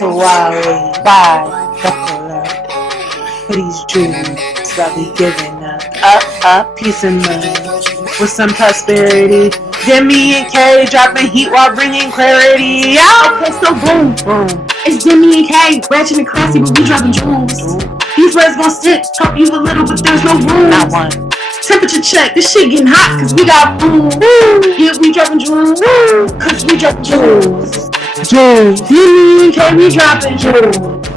So while we buy, buckle up for these jewels that we giving up, peace and love with some prosperity. Demi and K dropping heat while bringing clarity. Yeah. Okay, so boom. Boom. It's Demi and K, ratchet and classy, but we dropping jewels. These words gon' stick, help you a little, but there's no room. Not one. Temperature check, this shit getting hot, cause we got food. Yeah, we dropping jewels, cause we dropping jewels. Jewels. Demi and K, we dropping jewels.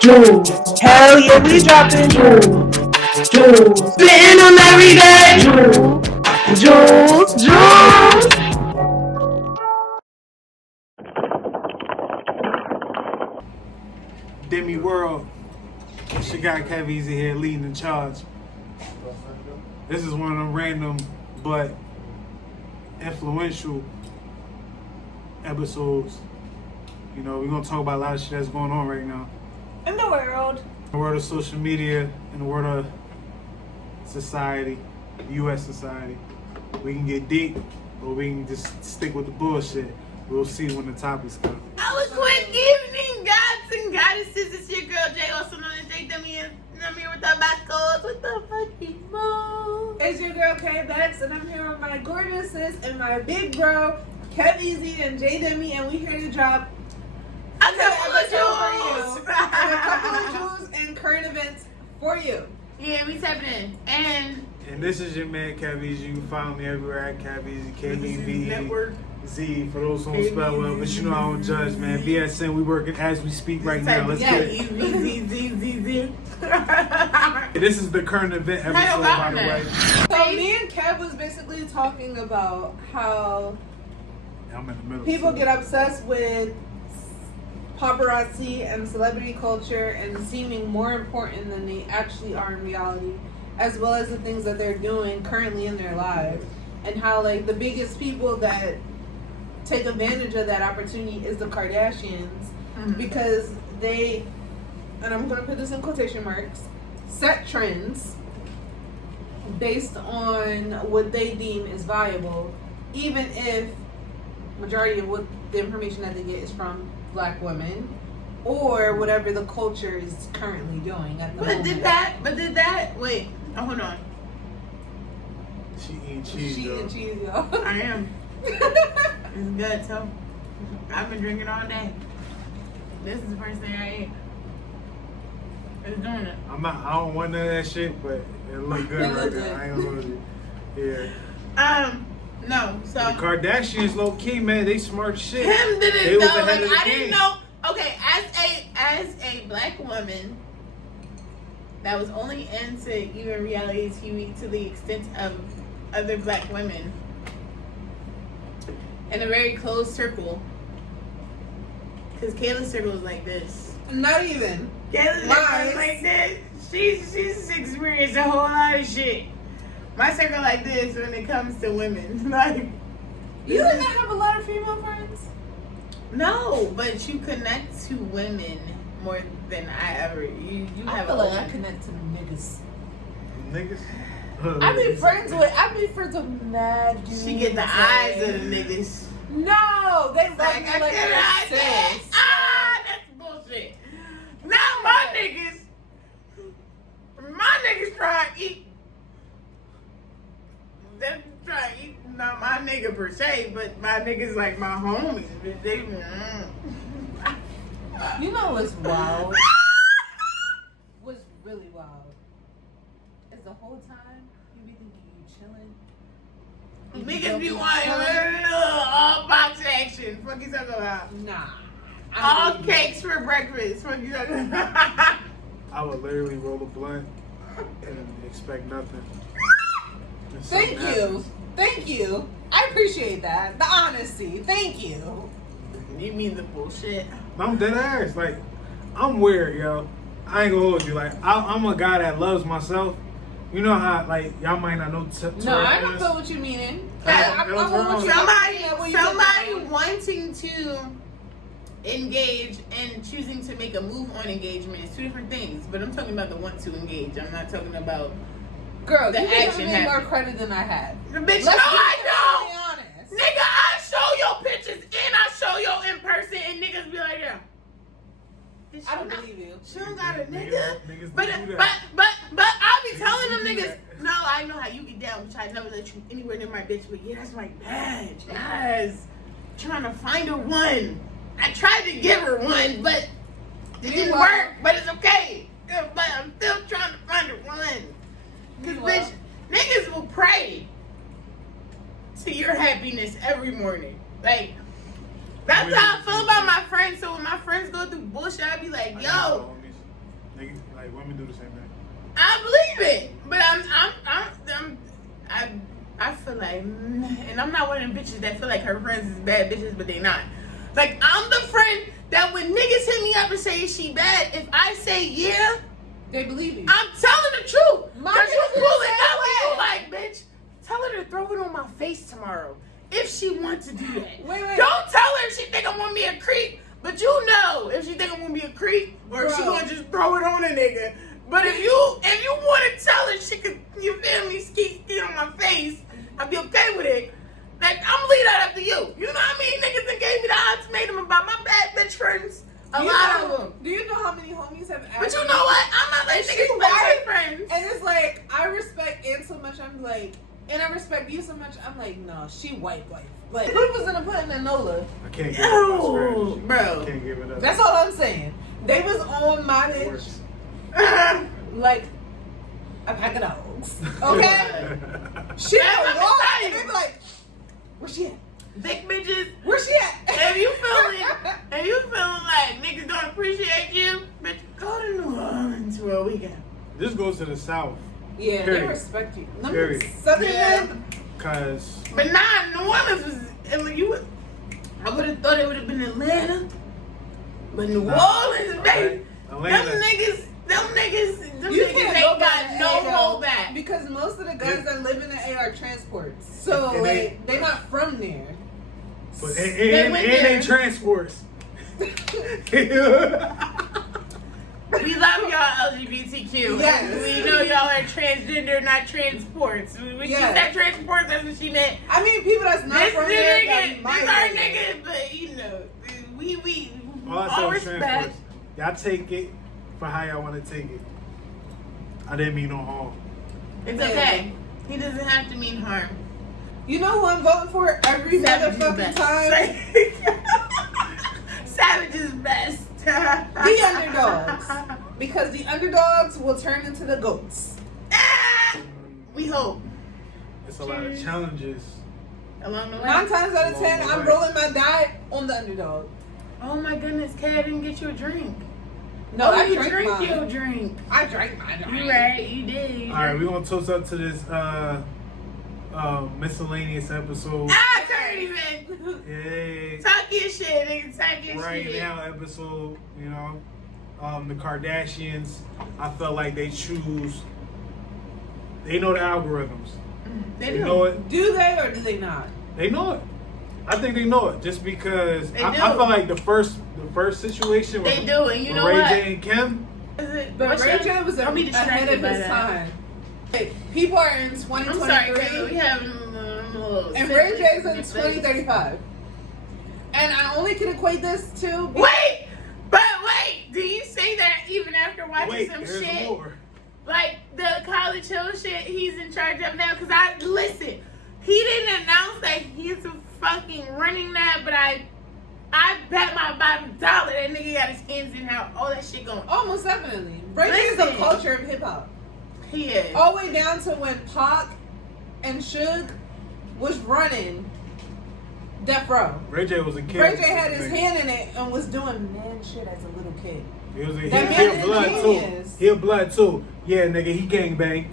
Jewels. Hell yeah, we dropping Jewels. Jewels. Spitting them every day. Jewels. Jewels. Demi World, it's your guy Kev Easy here leading the charge. This is one of them random but influential episodes. You know, we're gonna talk about a lot of shit that's going on right now. In the world. In the world of social media, in the world of society, US society. We can get deep or we can just stick with the bullshit. We'll see when the topics come. Good evening, gods and goddesses. It's your girl Jay, also known as Jay Demi, and I'm here with the Bascos with the fucking mo. It's your girl K Bex, and I'm here with my gorgeous sis and my big bro Kev Easy and Jay Demi, and we here to drop A couple of jewels. and a couple of jewels and current events for you. Yeah, we tapping in. And this is your man Kev Easy. You can find me everywhere at Kev Easy, K-E-V-E. Network. Z for those who don't spell well, but you know I don't judge, man. VSN, we working as we speak right now. Let's get it. Z. This is the current event episode, by the way. So me and Kev was basically talking about how I'm in the middle. people get obsessed with paparazzi and celebrity culture and seeming more important than they actually are in reality, as well as the things that they're doing currently in their lives, and how like the biggest people that take advantage of that opportunity is the Kardashians, because they, and I'm going to put this in quotation marks, set trends based on what they deem is viable, even if majority of what the information that they get is from black women or whatever the culture is currently doing at the moment. Wait, hold on. She eating cheese, She though. eating cheese, y'all. I am. It's good, so I've been drinking all day. This is the first thing I ate. It's doing it. I don't want none of that shit, but it look good right there. I ain't gonna hold you. Yeah. No, so The Kardashians, low key, man, they smart shit. him They didn't was know. ahead of the I game. didn't know. Okay, as a black woman that was only into even reality TV to the extent of other black women in a very closed circle, because Kayla's circle is like this. Not even. Kayla's circle is like this. She's experienced a whole lot of shit. My circle like this when it comes to women. Like, You didn't have a lot of female friends? no, but you connect to women more than I ever. You I have feel a like I connect to niggas. Niggas. I be friends with mad dudes. She get the eyes of the niggas. No, they love Like, me I like get they're eyes. sis. That's bullshit. Not my niggas. My niggas try to eat. They try to eat. Not my nigga per se, but my niggas like my homies. They. You know what's wild? What's really wild is the whole time you be thinking you chilling. Niggas be wanting all box action. Fuck you talking about? Nah. All cakes for breakfast. Fuck you talking about? I would literally roll a blunt and expect nothing. And Thank something you. happens. Thank you. I appreciate that. The honesty. Thank you. You mean the bullshit? I'm dead ass. Like, I'm weird, yo. I ain't gonna hold you. Like, I'm a guy that loves myself. You know how, like, y'all might not know. No, I don't feel what you meaning. That was wrong. Somebody wanting to engage and choosing to make a move on engagement is two different things. But I'm talking about the want to engage. I'm not talking about Girl, the you action giving me more happened. credit than I have. Bitch, Let's no, be I completely don't. honest. Nigga, I show your pictures and I show your in person and niggas be like, yeah. I don't believe you. She don't got a nigga. Niggas But do that. I be telling them do niggas, that. no, I know how you get down, which I never let you anywhere near my bitch. But yeah, that's my badge. Yes. Trying to find her one. I tried to give her one, but it didn't work. But it's okay. But I'm still trying to find her one. Cause bitch, niggas will pray to your happiness every morning. Like, that's how I feel about my friends. So when my friends go through bullshit, I be like, yo. Niggas, like women do the same thing. I believe it, but I feel like, and I'm not one of them bitches that feel like her friends is bad bitches, but they not. Like, I'm the friend that when niggas hit me up and say is she bad, if I say yeah, They believe you. I'm telling the truth. My Cause you niggas the pulling same up, way. you like, bitch, tell her to throw it on my face tomorrow if she wants to do that. Wait. Don't tell her if she think I'm gonna be a creep, but you know if she think I'm gonna be a creep or if she Bro. gonna just throw it on a nigga. But if you want to tell her she could, you feel me, ski on my face, I'd be okay with it. Like, I'm gonna leave that up to you. You know what I mean? Niggas that gave me the ultimatum about my bad bitch friends. A lot of them. Do you know how many homies have asked But you know what? I'm not like She niggas white. best friends. And it's like, I respect Ann so much, I'm like, and I respect you so much, I'm like, no, she white. Like, who was gonna put in a NOLA? I can't give up my strategy. Bro. I can't give it up. That's all I'm saying. They was on my It bitch, works. like, a pack of dogs. Okay? She Yeah, don't let me walk, tell and you. they be like, where she at? Thick bitches. Where she at? If you feeling like niggas don't appreciate you, bitch, go to New Orleans for a weekend. This goes to the South. Yeah, Period. they respect you. Period. Southern Yeah. men, Cause But nah, New Orleans was. I mean, I would have thought it would have been Atlanta, but New Orleans, baby. Atlanta. Them niggas, you ain't can't go got back no to hold back. because most of the guys Yeah. that live in the A are transports. So, And like, they're not from there. But They and went they there. transports. We love y'all LGBTQ. Yes. We know y'all are transgender, not transports. When she Yes. said transports, that's what she meant. I mean, people that's not This from there, nigga, that these might are be. niggas, but you know, we All I said all was respect. transports. Y'all take it for how y'all want to take it. I didn't mean no harm. It's okay. He doesn't have to mean harm. You know who I'm voting for every Savage is motherfucking best. time? Savage is best. The underdogs. Because the underdogs will turn into the goats. We hope. It's a lot of challenges. Along the way. 9 times out of Along 10, the I'm way. rolling my die on the underdog. Oh my goodness, Kay, I didn't get you a drink. No, I you drank drink mine. your drink. I drank mine. You right, you did. You All right, did. we're gonna toast up to this miscellaneous episode. Ah, Curdy, man. Yay! Talk your shit, nigga. Talk your Right shit. now, episode. You know, the Kardashians. I felt like they choose. They know the algorithms. They They do. know it. Do they or do they not? They know it. I think they know it just because They I do. felt like the first situation They with, do, and you with know Ray what? J and Kim. But What's Ray your- J was Don't be ahead distracted of by his that. time. Hey, people are in I'm sorry, Crystal. 2023 We having a little. and Ray J's in 2035. And I only can equate this to Wait, but wait. Do you say that even after watching Wait, some there's shit? more. Like the College Hill shit he's in charge of now? Because listen, he didn't announce that he's fucking running that, but I bet my bottom dollar that nigga got his hands in how all that shit going. almost definitely. Ray J is the Listen. culture of hip hop. He is. All the way down to when Pac and Suge was running Death Row. Ray J was a kid. Ray J had his hand in it and was doing man shit as a little kid. He was a That he man a is blood genius. too. He a blood too. Yeah, nigga, he gangbang.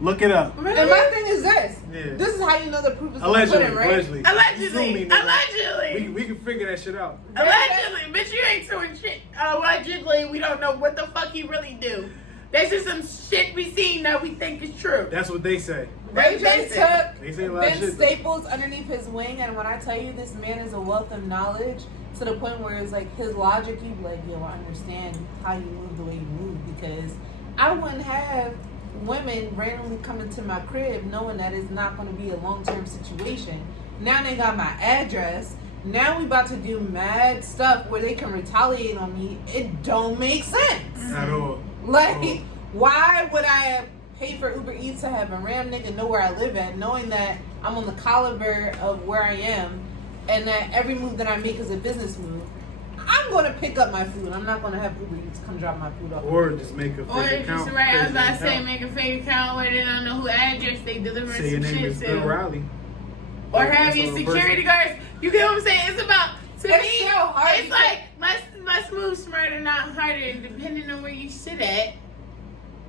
Look it up. Really? And my thing is this. Yeah. This is how you know the proof is in the Allegedly, pudding, right? allegedly. Sue me, Allegedly. nigga. Allegedly. We can figure that shit out. Allegedly. Bitch, you ain't doing shit. Allegedly, we don't know what the fuck he really do. That's just some shit we seen that we think is true. That's what they say. Ray J They say. They say a took lot of Vince shit. Staples underneath his wing, and when I tell you this man is a wealth of knowledge, to the point where it's like his logic, you be like, yo, I understand how you move the way you move, because I wouldn't have women randomly coming to my crib knowing that it's not going to be a long-term situation. Now they got my address. Now we about to do mad stuff where they can retaliate on me. It don't make sense. At all. Like, why would I pay for Uber Eats to have a ram nigga know where I live at, knowing that I'm on the caliber of where I am, and that every move that I make is a business move? I'm gonna pick up my food. I'm not gonna have Uber Eats come drop my food off. Or just make a fake Or account. just right, I was about to say, account. make a fake account where they don't know who address they delivering Say your some name shit is to. Bill Riley. Or Like, have that's your all security person. guards. You get what I'm saying? It's about, to It's me, so hard it's because- like, let's move smarter, not harder. And depending on where you sit at,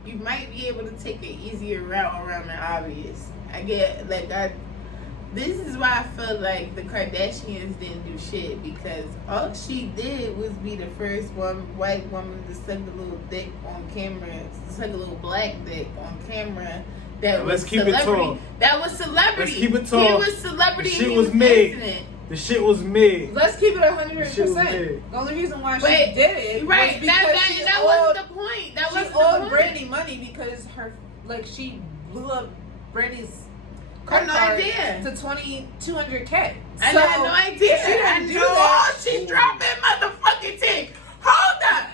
you might be able to take an easier route around the obvious. This is why I feel like the Kardashians didn't do shit, because all she did was be the first white woman to suck a little dick on camera, suck a little black dick on camera. That Let's was keep it celebrity. tall. That was celebrity. Let's keep it tall. He was celebrity. The and shit he was made. president. The shit was made. Let's keep it Shit was 100%. big. The only reason why But- she did it Right. was because That wasn't the point. That she wasn't the owed point. Brandy money because she blew up Brandy's I had credit no card idea. to 200K. I had no idea. She I didn't do know that. she's dropping motherfucking thing. Hold up.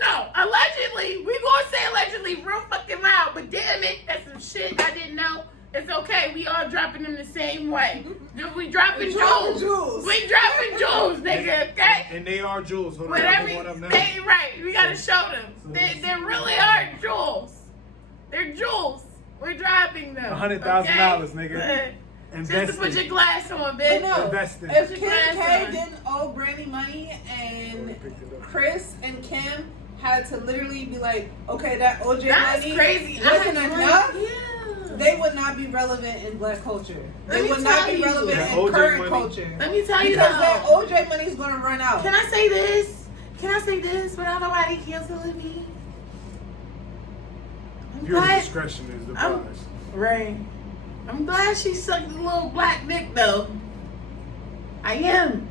No. Allegedly. We gonna say allegedly real fucking loud, but damn it, that's some shit I didn't know. It's okay. We all dropping them the same way. We dropping jewels. We dropping jewels, nigga. Okay. And they are jewels. Hold on, Whatever. I'm going up now. They right. We gotta show them. They really are jewels. They're jewels. We're dropping them. $100,000, nigga. Just to put your Invested. glass on, But bitch. no, Investing. if Put Kim your K glass on. didn't owe Brandy money and Picked it up. Chris and Kim had to literally be like, okay, that OJ That's money crazy. wasn't I had no enough, idea. they would not be relevant in black culture. Let They me would not tell be you. relevant That in OJ current money. culture. Let me tell you Because that though. OJ money is going to run out. Can I say this? without nobody canceling me? I'm Pure glad. discretion is the I'm- prize. Right. I'm glad she sucked a little black dick though. I am.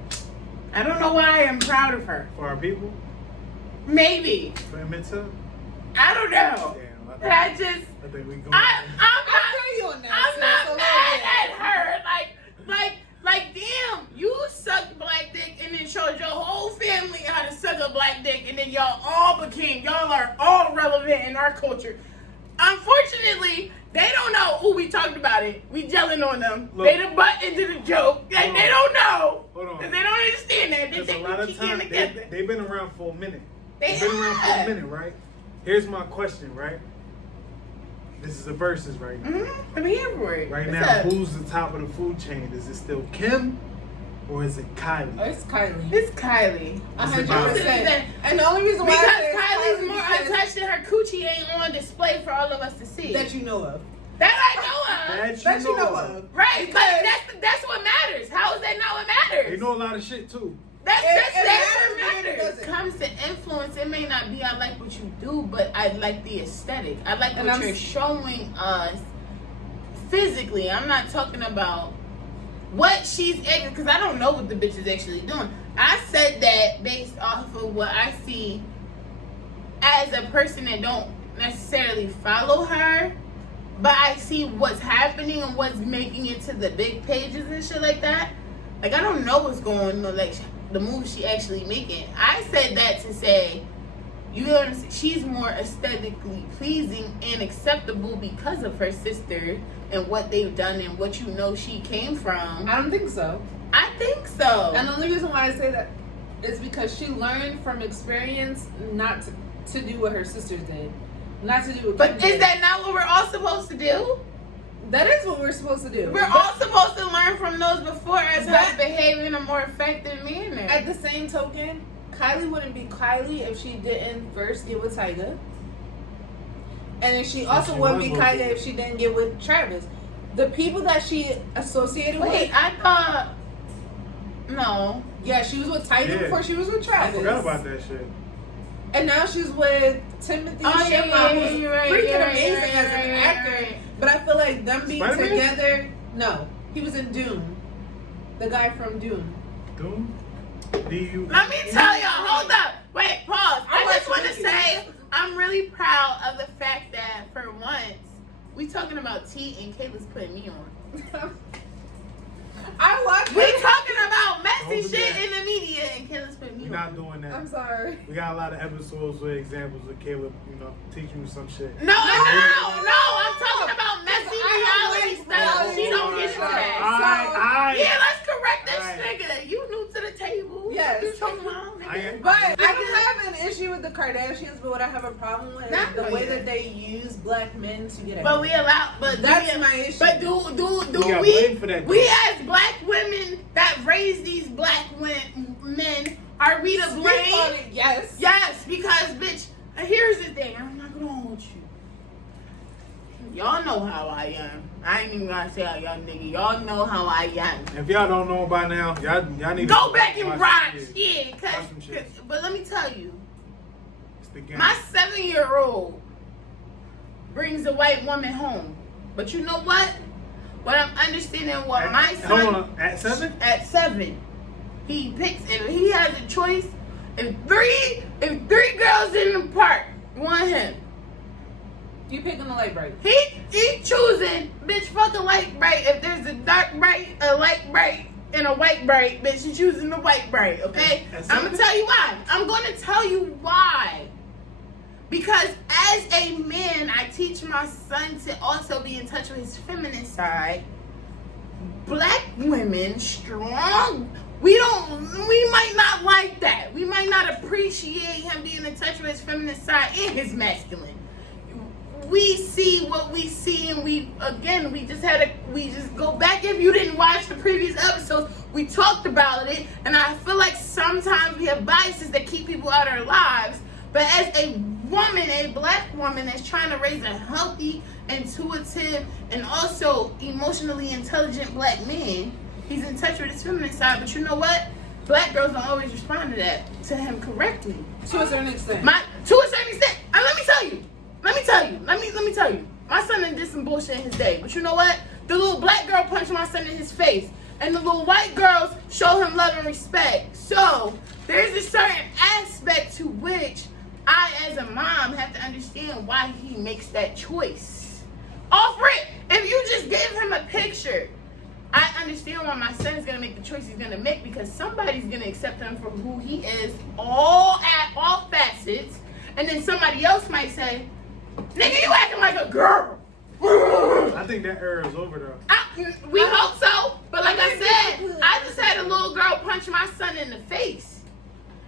I don't know why I'm proud of her. For our people, Maybe. for Mita. I don't know. Damn, But I just. I think we going. I'm feel you on that. I'm sis, not a little mad bit. at her. Like, damn, you sucked black dick and then showed your whole family how to suck a black dick, and then y'all are all relevant in our culture. Unfortunately, they don't know who we talked about it. We gelling on them. Look. They done butt into the joke. Like, Hold they on. don't know. Hold on. Because they don't understand that. They There's a think lot we of kicking time. together. They've been around for a minute. They They've been around for a have. minute, right? Here's my question, right? This is the verses right now. Mm-hmm. I'm here for it. Right What's now, up? who's the top of the food chain? Is it still Kim or is it Kylie? Oh, it's Kylie. It's Kylie. 100%. And the only reason why Because I say it's Kylie's Kylie more because untouched and her coochie ain't on display for all of us to see. that you know of. That I know of. That you know of. Right, Because but that's what matters. How is that not what matters? They know a lot of shit too. That's It what matters, but it matters. doesn't. Comes to influence, it may not be I like what you do, but I like the aesthetic. I like And what I'm- you're showing us physically. I'm not talking about what she's because I don't know what the bitch is actually doing. I said that based off of what I see as a person that don't necessarily follow her, but I see what's happening and what's making it to the big pages and shit like that. Like, I don't know what's going on, like the moves she actually making. I said that to say, you know, she's more aesthetically pleasing and acceptable because of her sister and what they've done and what you know she came from. I don't think so. I think so. And the only reason why I say that is because she learned from experience not to do what her sisters did. Not to do what But Kim is did. that not what we're all supposed to do? That is what we're supposed to do. We're all supposed to learn from those before us how That- to behave in a more effective manner. At the same token, Kylie wouldn't be Kylie if she didn't first get with Tyga. And then she also she wouldn't was be with- Kylie if she didn't get with Travis. The people that she associated Wait, with, I thought. No. yeah, she was with Tyga Yeah. before she was with I Travis. forgot about that shit. And now she's with Timothy Oh, yeah, Chalamet, yeah, who's you're right, freaking you're right, amazing you're right, as an you're right, actor. you're right. But I feel like them being Spider-Man? together. No, he was in Dune. The guy from Dune. Doom? D-U. Let me tell y'all, hold up. Wait, pause. I watched just want to movies. say I'm really proud of the fact that for once, we talking about T and Kayla's putting me on. I watched We it. talking about men. nasty Don't do shit that. in the media, and Caleb's put me We're on. not doing that. I'm sorry. We got a lot of episodes with examples of Caleb, teaching you some shit. No, I'm talking about messy reality stuff. She don't get to that. Alright. Yeah, let's correct this Alright. nigga. You new to the table. Yes. You talking about, I nigga. am. But I don't have an issue with the Kardashians, but what I have a problem with Not is the way really. that they use black men to get ahead. But we allow, but That's do we, my issue. But do We got we blamed for that, we though. as black women that raise these black men, are we to Speak on blame? it, yes. Yes, because bitch, here's the thing. I'm not gonna hold you. Y'all know how I am. I ain't even gonna say a young nigga. Y'all know how I am. If y'all don't know by now, y'all need Go to back and watch watch. some shit. Yeah, Watch some cause, shit. but let me tell you, It's the game. my 7-year-old brings a white woman home. But you know what? What I'm understanding, what my son Hold on, at 7? at 7, he picks. If he has a choice, if three girls in the park want him, You picking the light bright. he choosing, bitch, fuck a light bright. If there's a dark bright, a light bright, and a white bright, bitch, she choosing the white bright, okay? That's I'm gonna it? tell you why. I'm gonna tell you why. Because as a man, I teach my son to also be in touch with his feminine side. Black women, strong. We might not like that. We might not appreciate him being in touch with his feminine side and his masculine. We see what we see, and we just go back. If you didn't watch the previous episodes, we talked about it, and I feel like sometimes we have biases that keep people out of our lives. But as a woman, a black woman that's trying to raise a healthy, intuitive, and also emotionally intelligent black man, he's in touch with his feminine side. But you know what? Black girls don't always respond to him correctly. To a certain extent. To a certain extent. And let me tell you. My son done did some bullshit in his day. But you know what? The little black girl punched my son in his face. And the little white girls show him love and respect. So, there's a certain aspect to which I, as a mom, have to understand why he makes that choice. Off rip, if you just gave him a picture, I understand why my son is going to make the choice he's going to make, because somebody's going to accept him for who he is, all facets. And then somebody else might say, nigga, you acting like a girl. I think that era is over though. We hope so. But like I said, I just had a little girl punch my son in the face.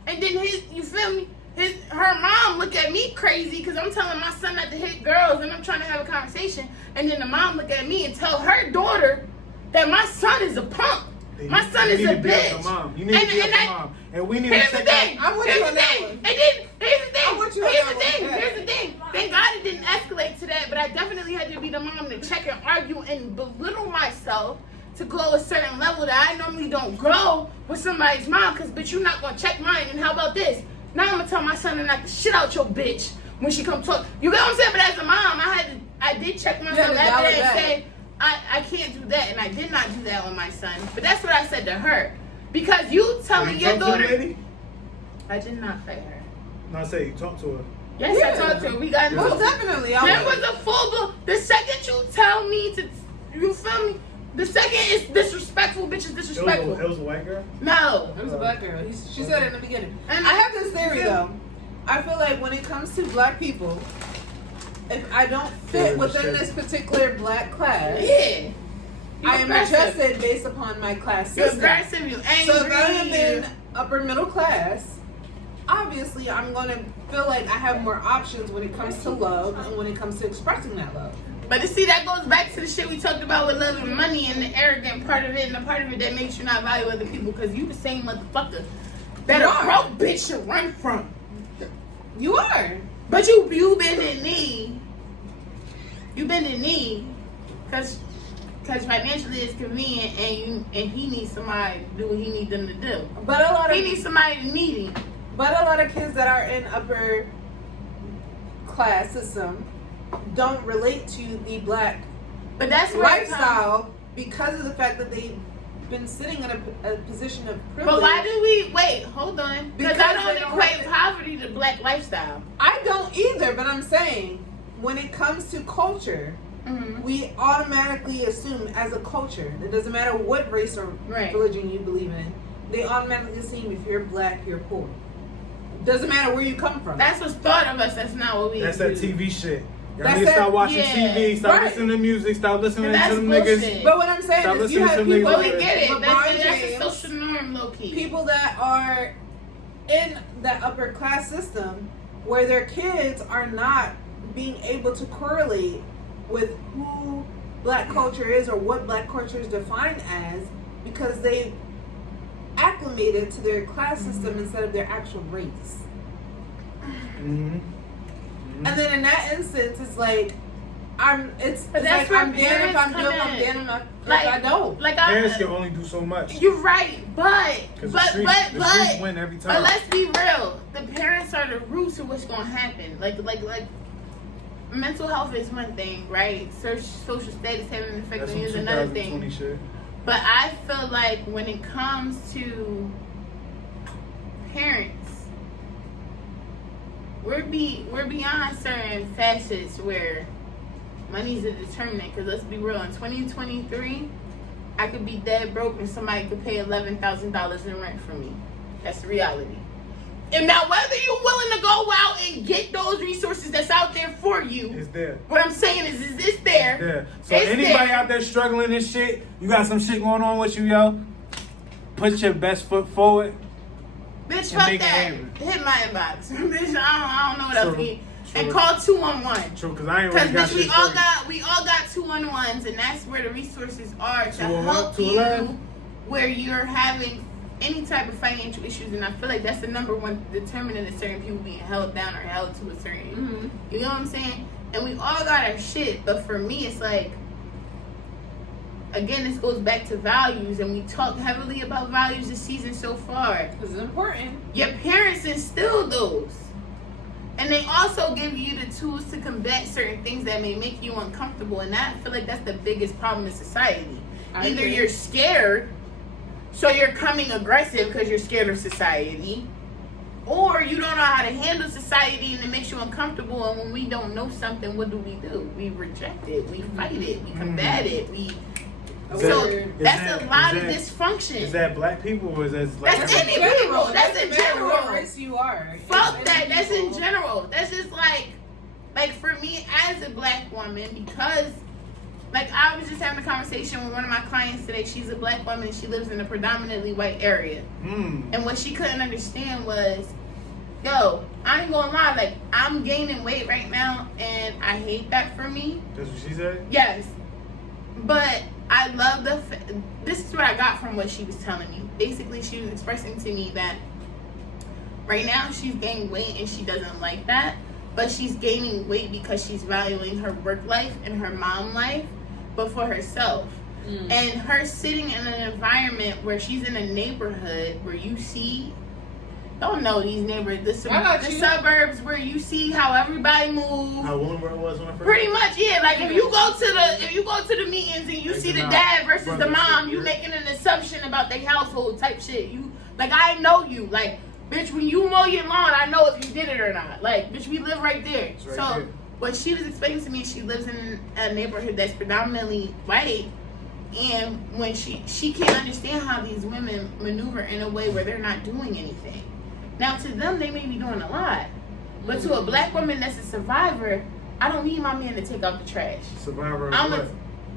And then you feel me? Her mom look at me crazy because I'm telling my son not to hit girls, and I'm trying to have a conversation. And then the mom look at me and tell her daughter that my son is a punk. My son is a bitch. You need to be a mom. And we need to Here's the thing. I'm with you on that one. And then here's the thing. I'm with you on that one. Here's the thing. Thank God it didn't escalate to that, but I definitely had to be the mom to check and argue and belittle myself to go a certain level that I normally don't go with somebody's mom, because bitch, you're not gonna check mine. And how about this? Now I'm gonna tell my son to knock the shit out your bitch when she come talk. You get what I'm saying? But as a mom, I did check myself after that and say, I can't do that, and I did not do that on my son. But that's what I said to her. Because you telling your daughter, I did not fight her. No, I say you talk to her. Yes, Yeah. I talked to her. We got Most definitely. There was a full blown. The second you tell me to, you feel me? The second is disrespectful. Bitch is disrespectful. It was a white girl? No. It was a black girl. She said it in the beginning. And I have this theory though. I feel like when it comes to black people, if I don't fit within this particular black class, Yeah. I am adjusted based upon my class You're system. aggressive. You angry. So if I am in upper middle class, obviously I'm gonna feel like I have more options when it comes to love and when it comes to expressing that love. But you see, that goes back to the shit we talked about with love and money and the arrogant part of it, and the part of it that makes you not value other people, because you the same motherfucker that You a are. broke bitch should run from. You are. But you bend in knee. You bend in knee because financially it's convenient, and he needs somebody to do what he needs them to do. But a lot of He needs somebody to meet him. But a lot of kids that are in upper class system don't relate to the black But that's where it comes- lifestyle because of the fact that they've been sitting in a position of privilege. But why do we wait? Hold on, because I Because don't they don't equate have to- poverty to black lifestyle. I don't either, but I'm saying when it comes to culture, we automatically assume as a culture, it doesn't matter what race or Right. religion you believe in, they automatically assume if you're black, you're poor. Doesn't matter where you come from. That's what's thought of us. That's not what we That's do. that TV shit. Y'all That's need to that- stop watching yeah, TV, stop right. listening to music, stop listening That's to them bullshit. niggas. But what I'm saying Stop is you listening have to people niggas But we like get it. LeBron That's a James, social norm, low key. people that are in that upper class system where their kids are not being able to correlate with who black culture is or what black culture is defined as because they acclimated to their class system instead of their actual race. Mm-hmm. And then in that instance, it's like it's But that's like where I'm damned if I'm parents doing, I'm come in. damned if Like, I don't. Like Parents can only do so much. You're right, but The streets win every time. But let's be real. The parents are the roots of what's gonna happen. Like mental health is one thing, right? Social status having an effect That's on you is some another 2020 thing. shit. But I feel like when it comes to parents, we're beyond certain facets where money's a determinant. Because let's be real, in 2023, I could be dead broke and somebody could pay $11,000 in rent for me. That's the reality. And now, whether you're willing to go out and get those resources that's out there for you, It's there. what I'm saying is it's there. Yeah. So It's anybody there. out there struggling and shit, you got some shit going on with you, yo. Put your best foot forward. Bitch, And fuck make it that. happen. Hit my inbox. Bitch, I don't know what else to True. get. True. And call 211. True, cause I ain't Because really got bitch, we shit all for you. got 211s, and that's where the resources are to 211, help 211. you where you're having any type of financial issues. And I feel like that's the number one determinant of certain people being held down or held to a certain. You know what I'm saying? And we all got our shit, but for me, it's like, again, this goes back to values, and we talk heavily about values this season so far. This is important. Your parents instill those. And they also give you the tools to combat certain things that may make you uncomfortable. And I feel like that's the biggest problem in society. I Either agree. you're scared, so you're coming aggressive because you're scared of society, or you don't know how to handle society and it makes you uncomfortable. And when we don't know something, what do? We reject it, we fight it, we combat it, So that's a lot of dysfunction. Is that black people or is that like That's everybody? any people. That's Doesn't in matter general. what race you are. Fuck It's that. any That's in people. general. That's just like for me as a black woman, because like I was just having a conversation with one of my clients today. She's a black woman and she lives in a predominantly white area. And what she couldn't understand was, yo, I ain't gonna lie, like I'm gaining weight right now and I hate that for me. That's what she said? Yes. But I love this is what I got from what she was telling me. Basically, she was expressing to me that right now she's gaining weight and she doesn't like that, but she's gaining weight because she's valuing her work life and her mom life, but for herself. And her sitting in an environment where she's in a neighborhood where you see, don't know these neighborhoods, the suburbs where you see how everybody moves. How Willenboro was when I first Pretty much, yeah. Like if you go to the meetings and you see the dad versus the mom, you making an assumption about their household type shit. You like I know you. Like, bitch, when you mow your lawn, I know if you did it or not. Like, bitch, we live right there. Right so there. what she was explaining to me, she lives in a neighborhood that's predominantly white. And when she can't understand how these women maneuver in a way where they're not doing anything. Now, to them, they may be doing a lot. But to a black woman that's a survivor, I don't need my man to take out the trash. Survivor of I'm what?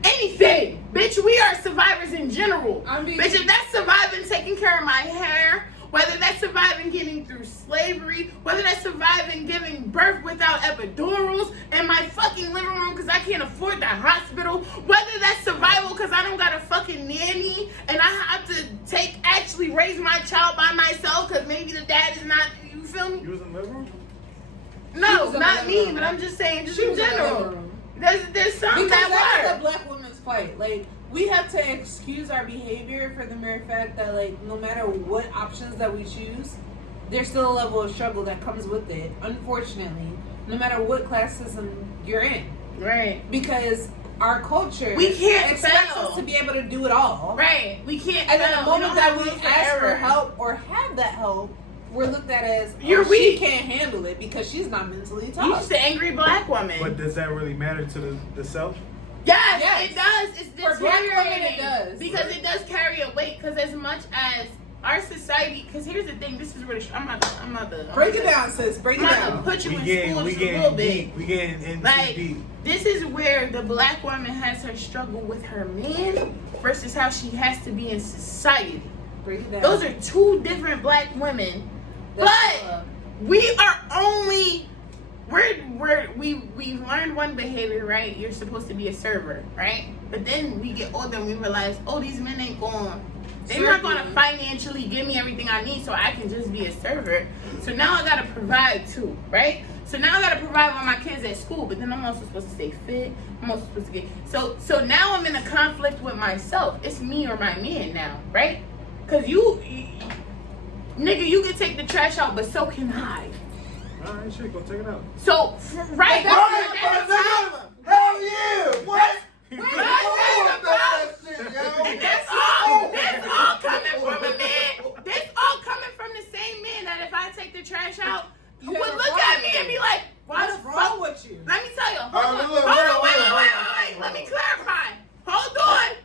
anything. Bitch, we are survivors in general. I'm Bitch, if that's surviving taking care of my hair, whether that's surviving getting through slavery, whether that's surviving giving birth without epidurals in my fucking living room because I can't afford the hospital, whether that's survival because I don't got a fucking nanny and I have to actually raise my child by myself because maybe the dad is not, you feel me? You was in the living room? No, was in not the me, living but room. I'm just saying, just She in was in the general. living room. There's something Because that is that a black woman's fight. Like, we have to excuse our behavior for the mere fact that, like, no matter what options that we choose, there's still a level of struggle that comes with it, unfortunately, no matter what class system you're in. Right. Because our culture We can't expects fail. us to be able to do it all. Right. We can't. And then the fail. moment don't that have we room for ask for error. help or have that help, we're looked at as, You're she weak. can't handle it because she's not mentally You tough. just an angry black woman. But does that really matter to the self? Yes, Yes. it does. It's For black women, deteriorating. it does. Because it does carry a weight. Because as much as our society, because here's the thing, this is really, I'm not the Break it down, sis. Break it I'm not down. to put you We in getting school we just a little getting bit. deep. We getting in Like, too deep. this is where the black woman has her struggle with her man versus how she has to be in society. Break it down. Those are two different black women. But we are only we've learned one behavior, right? You're supposed to be a server, right? But then we get older and we realize, oh, these men ain't they're not gonna financially give me everything I need, so I can just be a server. So now I gotta provide too, right? So now I gotta provide for my kids at school, but then I'm also supposed to stay fit. I'm also supposed to get so now I'm in a conflict with myself. It's me or my man now, right? Cause you nigga, you can take the trash out, but so can I. All right, shit, go take it out. So right, that's a problem. Hell yeah! What? And that's all coming from a man. That's all coming from the same man that if I take the trash out, would look at me and be like, why the fuck? With you? Let me tell you. Hold on, Wait. Let me clarify. Hold on.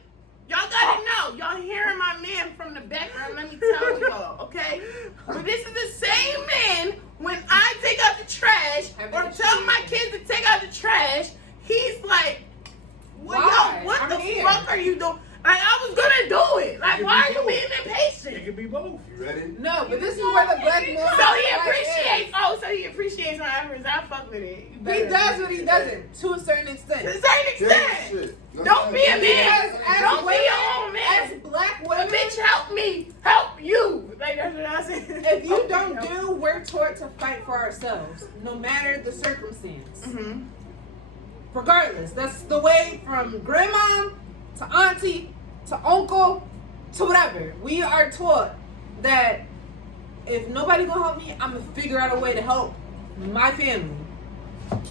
Y'all gotta know. Y'all hearing my man from the background. Let me tell y'all, okay? But this is the same man when I take out the trash or tell my kids to take out the trash, he's like, what the fuck are you doing? Like, I was gonna do it. Like, why are you being It impatient? can be both. You ready? No, but this is where the black man. So he appreciates my efforts. I fuck with it. He does what he doesn't to a certain To extent. a certain extent. Shit. Don't be a man. Because as Don't be women, your own as man. black A women, bitch, help me. Help you. Like, that's what I said. if you don't do, we're taught to fight for ourselves, no matter the circumstance. Mm-hmm. Regardless, that's the way from grandma to auntie to uncle to whatever. We are taught that if nobody gonna help me, I'm gonna figure out a way to help my family.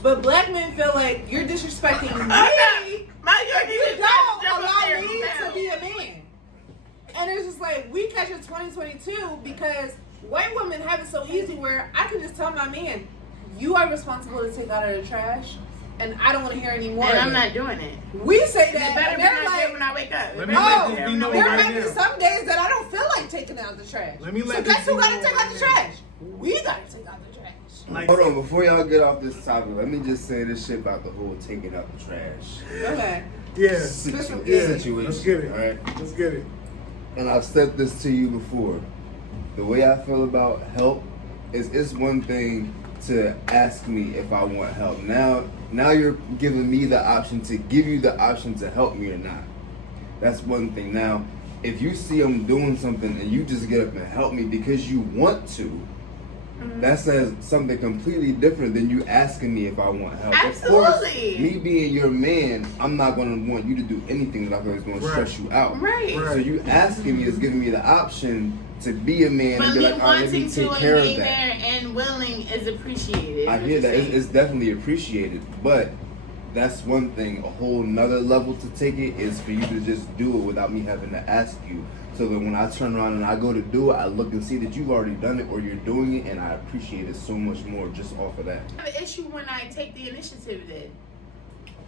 But black men feel like you're disrespecting me. You don't allow me to be a man. And it's just like, we catch it 2022 because white women have it so easy where I can just tell my man, you are responsible to take out of the trash, and I don't want to hear any more. And of I'm it. not doing it. We say It that, better and be they're not there like, when I wake up. Let me oh, let this be known there right might be now. some days that I don't feel like taking out the trash. Let me let so this guess who be gotta known take out right the now. trash? We gotta take out the trash. Like, Hold on, before y'all get off this topic, let me just say this shit about the whole taking out the trash Okay. yeah. situation. Let's get it. Alright? Let's get it. And I've said this to you before. The way I feel about help is it's one thing to ask me if I want help. Now you're giving me the option to give you the option to help me or not. That's one thing. Now, if you see I'm doing something and you just get up and help me because you want to, that says something completely different than you asking me if I want help. Absolutely. Of course, me being your man, I'm not going to want you to do anything that I feel is going to stress you out. Right. So you asking me is giving me the option to be a man But and be me like, all right, let me wanting to take and care of being that. there and willing is appreciated. I hear that. It's definitely appreciated. But that's one thing. A whole nother level to take it is for you to just do it without me having to ask you. So that when I turn around and I go to do it, I look and see that you've already done it or you're doing it, and I appreciate it so much more just off of that. I have an issue when I take the initiative then.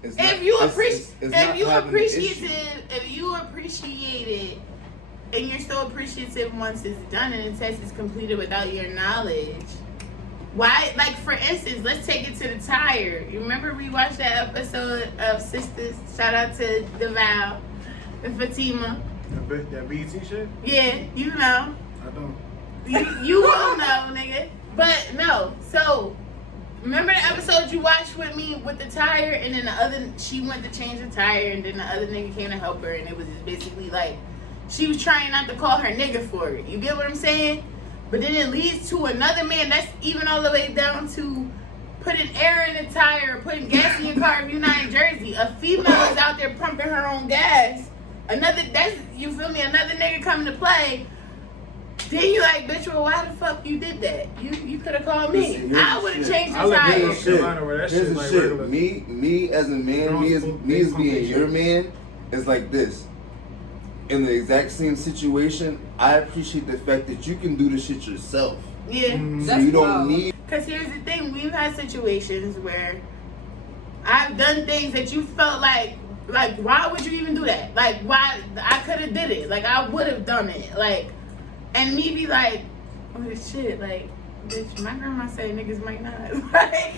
It's If not- you it's- appreciate, it's not if you having an appreciate issue. it, if you appreciate it, and you're so appreciative once it's done and the test is completed without your knowledge, why? Like for instance, let's take it to the tire. You remember we watched that episode of Sisters? Shout out to DeVal and Fatima. That BET shit? Yeah, you know. I don't. You will know, nigga. But no, so remember the episode you watched with me with the tire, and then she went to change the tire, and then the other nigga came to help her, and it was just basically like she was trying not to call her nigga for it. You get what I'm saying? But then it leads to another man. That's even all the way down to putting air in the tire, putting gas in your car if you're not in Jersey. A female is out there pumping her own gas. You feel me? Another nigga coming to play. Then you like, bitch, well, why the fuck you did that? You could have called me. Listen, here's I the would have shit. changed the I let tire. North Carolina where that Here's shit the like shit. regular. Me as a man, me as being your man, is like this. In the exact same situation, I appreciate the fact that you can do the shit yourself. Yeah. Mm-hmm. So you don't need. Because here's the thing. We've had situations where I've done things that you felt like, why would you even do that? Like, why? I could have did it. Like, I would have done it. Like, and me be like, oh shit, like, bitch, my grandma said niggas might not. Like,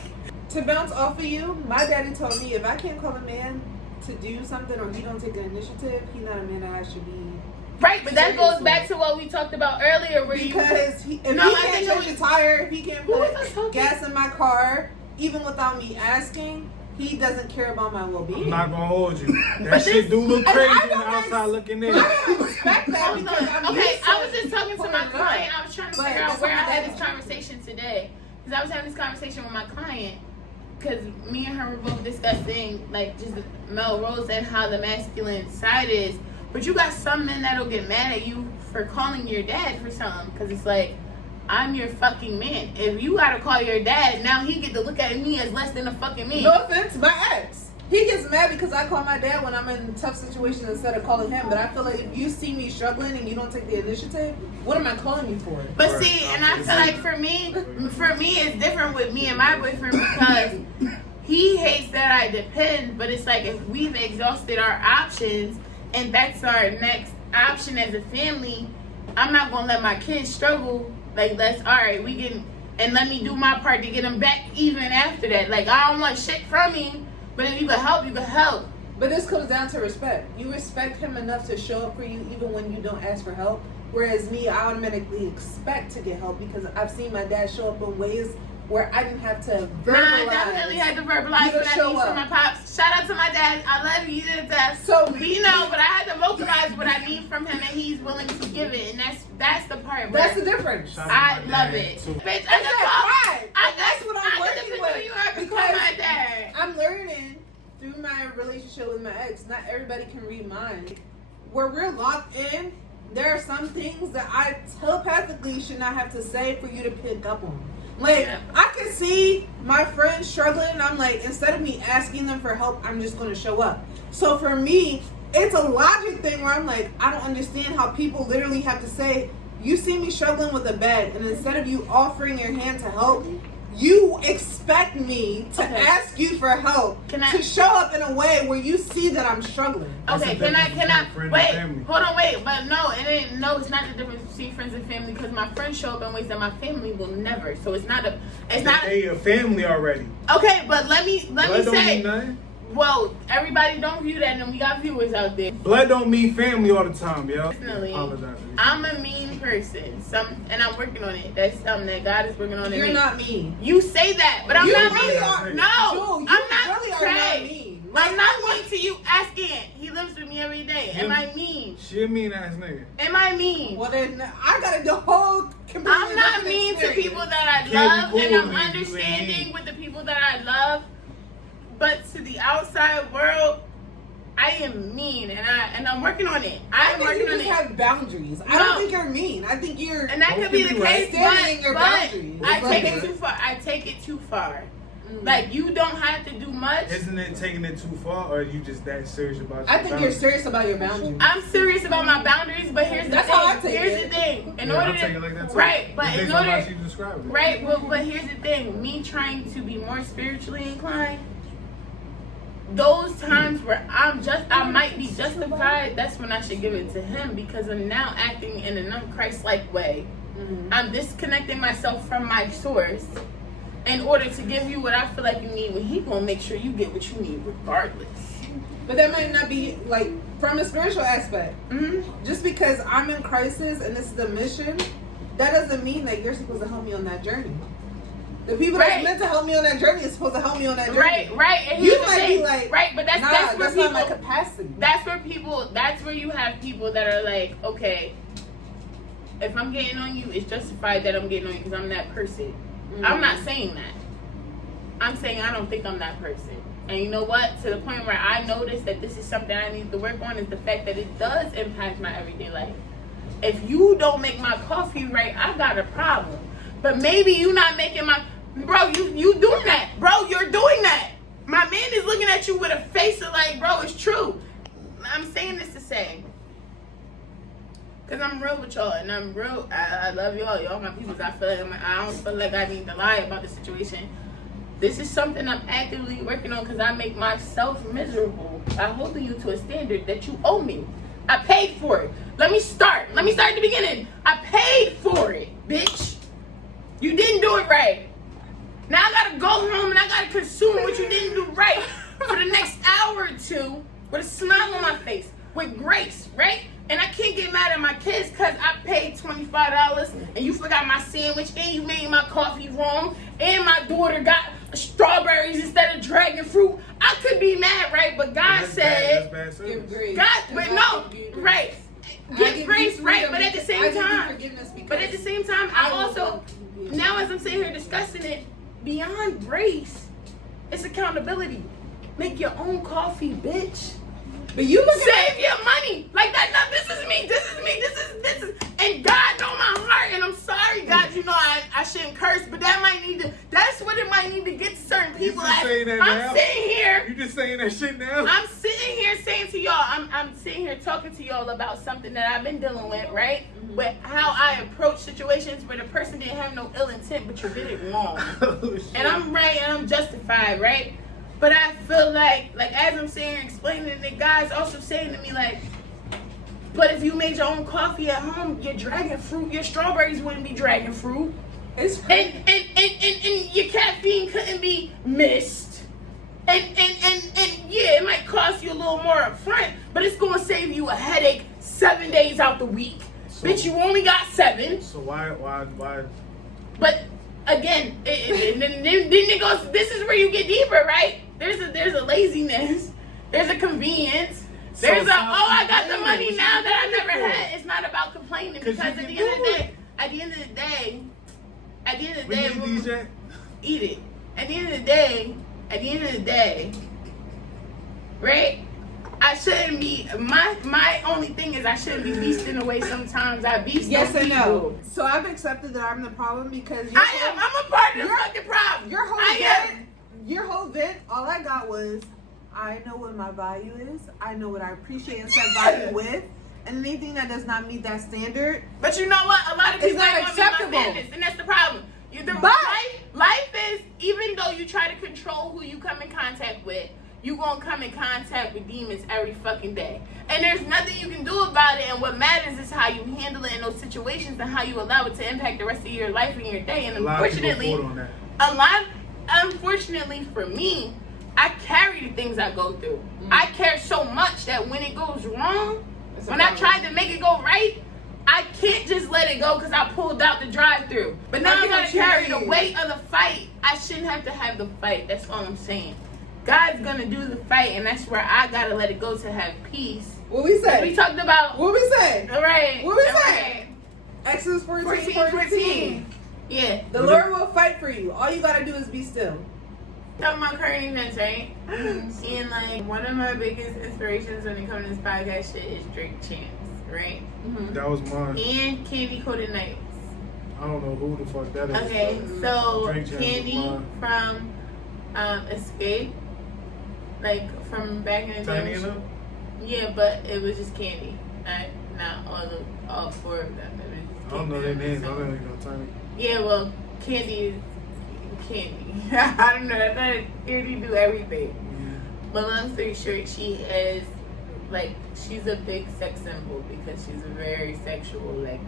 To bounce off of you, my daddy told me if I can't call a man to do something or he don't take an initiative, he's not a man that I should be. right, but that goes back to what we talked about earlier, where Because if he I can't think it change was- the tire, if he can't Who was I put talking- gas in my car, even without me asking, he doesn't care about my well-being. I'm not gonna hold you. That But shit this- do look and crazy I on the don't outside looking in. I don't respect that because I'm okay, used to I was just talking to my pulling up. client. I was trying to But figure out that's where I what had I this thought. conversation today. Because I was having this conversation with my client. Because me and her were both discussing, like, just the male roles and how the masculine side is. But you got some men that'll get mad at you for calling your dad for something. Because it's like, I'm your fucking man. If you gotta call your dad, now he get to look at me as less than a fucking man. No offense, my ex. He gets mad because I call my dad when I'm in tough situations instead of calling him. But I feel like if you see me struggling and you don't take the initiative, what am I calling you for? But Right. see, and I feel like for me, it's different with me and my boyfriend because he hates that I depend. But it's like if we've exhausted our options and that's our next option as a family, I'm not gonna let my kids struggle. Like, that's all right. We can, and let me do my part to get them back even after that. Like, I don't want shit from him, but if you can help, you can help. But this comes down to respect. You respect him enough to show up for you even when you don't ask for help. Whereas me, I automatically expect to get help because I've seen my dad show up in ways where I didn't have to verbalize. Nah, I definitely had to verbalize You for that show piece up. from my pops. Shout out to my dad. I love you to death. So You know, but I had to vocalize what I need from him, and he's willing to give it, and that's the part where that's the difference. Shout out I to my love dad, it. too. Bitch, That's I that just pride. I That's what I'm I working get to with. pick you up Because because my dad. I'm learning through my relationship with my ex. Not everybody can read mine. Where we're locked in, there are some things that I telepathically should not have to say for you to pick up on. Like, I can see my friends struggling, and I'm like, instead of me asking them for help, I'm just going to show up. So for me, it's a logic thing where I'm like, I don't understand how people literally have to say, you see me struggling with a bed, and instead of you offering your hand to help, you expect me to Okay. ask you for help, Can I- to show up in a way where you see that I'm struggling. That's Okay, the can I, difference between friend and wait, family. hold on, wait, but no, it ain't, no, it's not the difference between friends and family, because my friends show up in ways that my family will never, so it's not, They a family already. okay, but let me Blood don't say, mean nothing. well, everybody don't view that, and we got viewers out there. Blood don't mean family all the time, yo. Personally, Apologize. I'm a mean person, and I'm working on it. That's something that God is working on in You're me. not mean. You say that, but I'm You not really mean. are. No, Dude, I'm you not. really are Trey, not mean. I'm not mean to you. Ask Ant. He lives with me every day. Am I mean? She a mean ass nigga. Am I mean? Well, then I got the whole. I'm not mean to people that I Can't love, be cool and I'm with me. You understanding ain't. with the people that I love. But to the outside world, I am mean, and I'm working on it. I I'm think working you on just it. have boundaries. I No. don't think you're mean. I think you're. And that Both could be the people right. case, Standing in your boundaries. but I take Like- it too far. I take it too far. Mm. Like, you don't have to do much. Isn't it taking it too far, or are you just that serious about? I your think you're boundaries? serious about your boundaries. I'm serious about my boundaries, but here's the That's thing. how I take Here's it. the thing. In Yeah, order I'm to, taking it like that too. right, but Based in on how order, she described it. right, but here's the thing. Me trying to be more spiritually inclined, those times where I might be justified, that's when I should give it to him, because I'm now acting in an un-Christ-like way. Mhm. I'm disconnecting myself from my source in order to give you what I feel like you need, when he gonna make sure you get what you need regardless. But that might not be like from a spiritual aspect. Mm-hmm. Just because I'm in crisis and this is the mission, that doesn't mean that you're supposed to help me on that journey. The people Right. that's meant to help me on that journey is supposed to help me on that journey. Right, and You here's the might thing. be like, right, but that's where not my people. capacity. That's where you have people that are like, okay, if I'm getting on you, it's justified that I'm getting on you because I'm that person. Mhm. I'm not saying that. I'm saying I don't think I'm that person. And you know what? To the point where I noticed that this is something I need to work on is the fact that it does impact my everyday life. If you don't make my coffee right, I got a problem. But maybe you not making my... Bro, you doing that. Bro, you're doing that. My man is looking at you with a face of like, bro, it's true. I'm saying this to say, because I'm real with y'all, and I'm real, I love y'all. Y'all my people. I don't feel like I need to lie about the situation. This is something I'm actively working on because I make myself miserable by holding you to a standard that you owe me. I paid for it. Let me start at the beginning. I paid for it, bitch. You didn't do it right. Now I gotta go home and I gotta consume what you didn't do right for the next hour or two with a smile on my face, with grace, right? And I can't get mad at my kids because I paid $25 and you forgot my sandwich and you made my coffee wrong and my daughter got strawberries instead of dragon fruit. I could be mad, right? But God said, Give grace. God, but no, right. Give grace, right? But at the same time, I also, now as I'm sitting here discussing it, beyond grace, it's accountability. Make your own coffee, bitch. But you look Save your money. Like that. No, this is me. And God know my heart. And I'm sorry, God. You know I shouldn't curse, but that's what it might need to get to certain people. Sitting here. You just saying that shit now? I'm sitting here saying to y'all, I'm sitting here talking to y'all about something that I've been dealing with, right? With how I approach situations where the person didn't have no ill intent, but you did it wrong. And I'm right and I'm justified, right? But I feel like as I'm saying, explaining it, the guy's also saying to me, like, but if you made your own coffee at home, your dragon fruit, your strawberries wouldn't be dragon fruit. It's crazy. And your caffeine couldn't be missed. And yeah, it might cost you a little more up front, but it's gonna save you a headache 7 days out the week. So, bitch, you only got 7. So why? But again, then it goes. This is where you get deeper, right? There's a laziness. There's a convenience. There's I got the money now that I never had. It's not about complaining because at the end of the day, eat it. At the end of the day, right? I shouldn't be. My only thing is I shouldn't be beasting away sometimes. I beast. Yes and no. So I've accepted that I'm the problem because I'm a part of the fucking problem. Your whole vent, all I got was, I know what my value is. I know what I appreciate and set value with. And anything that does not meet that standard. But you know what? A lot of people not ain't acceptable. gonna be my and that's the problem. Life is, even though you try to control who you come in contact with, you gonna come in contact with demons every fucking day. And there's nothing you can do about it. And what matters is how you handle it in those situations and how you allow it to impact the rest of your life and your day. And unfortunately for me, I carry the things I go through. I care so much that when it goes wrong, when I tried to make it go right, I can't just let it go because I pulled out the drive-through. But now I'm gonna carry the weight of the fight. I shouldn't have to have the fight. That's all I'm saying. God's gonna do the fight, and that's where I gotta let it go to have peace. What we said? We talked about. What we said? All right. What we said? Exodus 14. Yeah. The Lord will fight for you. All you gotta do is be still. Talking about current events, right? And like one of my biggest inspirations when it comes to this podcast shit is Drake Chance, right? Mm-hmm. That was mine. And Candy Coated Nights. I don't know who the fuck that is. Okay, so Candy from Escape, like from back in the day. Yeah, but it was just Candy, not all 4 of them. I don't know their names. I don't really know Tiny. Yeah, well, Candy is Candy. I don't know. I thought Candy do everything. Yeah. But long story short, she's a big sex symbol because she's very sexual. Like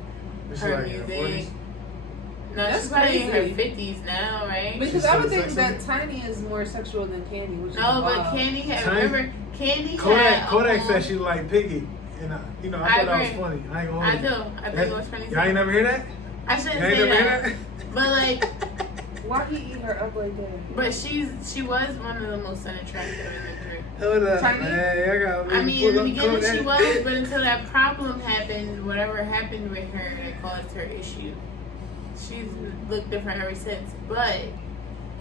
her music. No, she's probably in her 50s now, right? Because I would think that Tiny is more sexual than Candy. Which but Candy had. Remember, Candy had. Kodak said she like Piggy, and I thought that was funny. I ain't gonna hold you. I think it was funny. Y'all ain't never hear that? I shouldn't say that. But like. Why he eat her up like that? But she was one of the most unattractive in the group. Hold up, Tiny? man. I mean, in the beginning she was, but until that problem happened, whatever happened with her that caused her issue, she's looked different ever since. But